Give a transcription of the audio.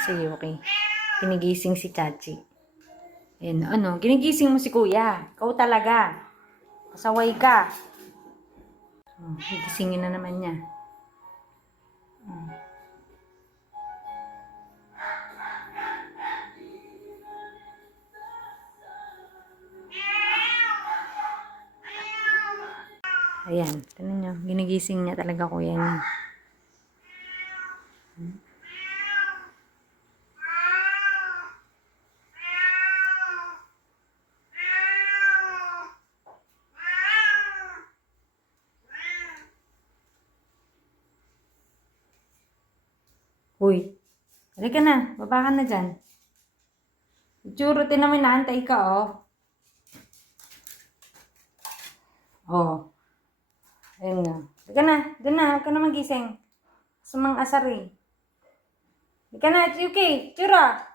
Sige, okay. Ginigising si Chachi. Ayan, ano, ginigising mo si Kuya. Ikaw talaga. Pasaway ka. Oh, gigisingin na naman niya. Oh. Ayan, tignan nyo. Ginigising niya talaga Kuya niya. Uy, halika na. Baba ka na dyan. Itsuro, naman naantay ka, oh. Oh. Ayun nga. Halika na. Doon na. Huwag ka na magising. Sumang asar eh. Halika na, Yuki. Tsura.